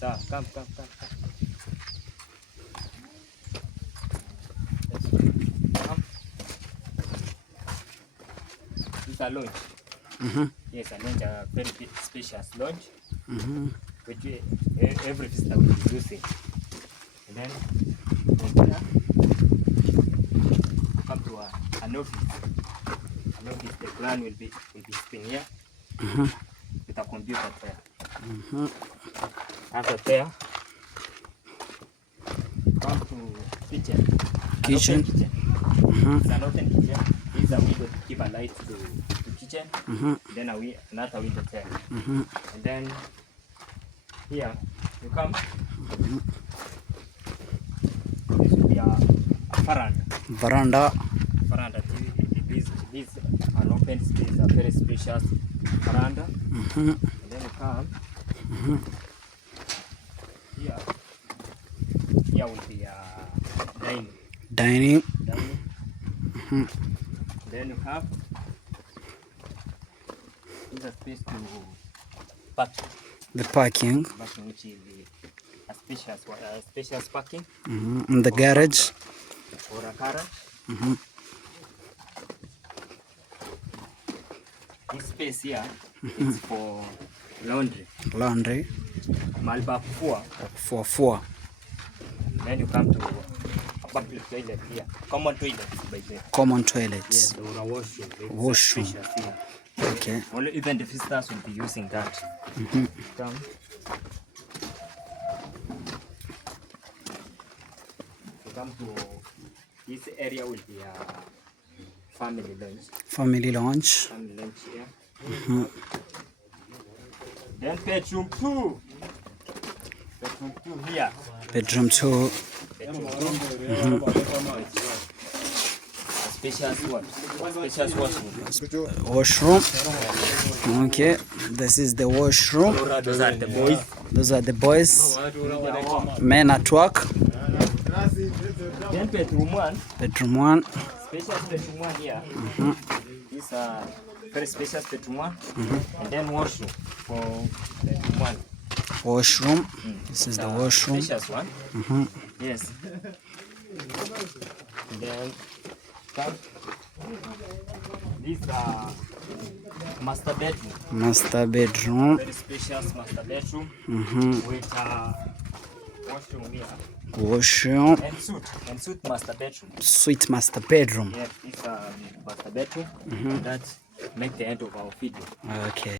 Come. Come. This is a lounge. Yes, a lounge, a very big spacious lounge, which every visitor will be using. And then from here, come to an office. An office, the plan will be sitting here with a computer there. After there, come to kitchen. Kitchen. It's an open kitchen. This is a window to keep a light to kitchen. Then another window there. And then here you come. This will be a veranda. This is an open space, a very spacious veranda. And then you come. Here will be a Dining. Then you have this a space to park. The parking. Which is a spacious parking. In the garage. Or a garage. This space here is for laundry. Malba For. Then you come to a public toilet here. Common toilets by the way. Common toilets. Yes, or a Washroom. Okay. Only even the visitors will be using that. Come. You come to this area will be a family lounge. Family lounge. Family lounge here. Then bedroom 2. Bedroom 2 here. Bedroom 2. Spacious Washroom. Okay. This is the washroom. Those are the boys. Those are the boys. Men at work. Then bedroom 1. Bedroom 1. Spacious bedroom 1 here. This very spacious bedroom 1. And then washroom for bedroom 1. Washroom. This is the washroom. Spacious one. Yes. And then come. This master bedroom. Master bedroom. Very spacious master bedroom. With washroom here. Washroom. And suite master bedroom. Suite master bedroom. Yes, this master bedroom. That make the end of our video. Okay.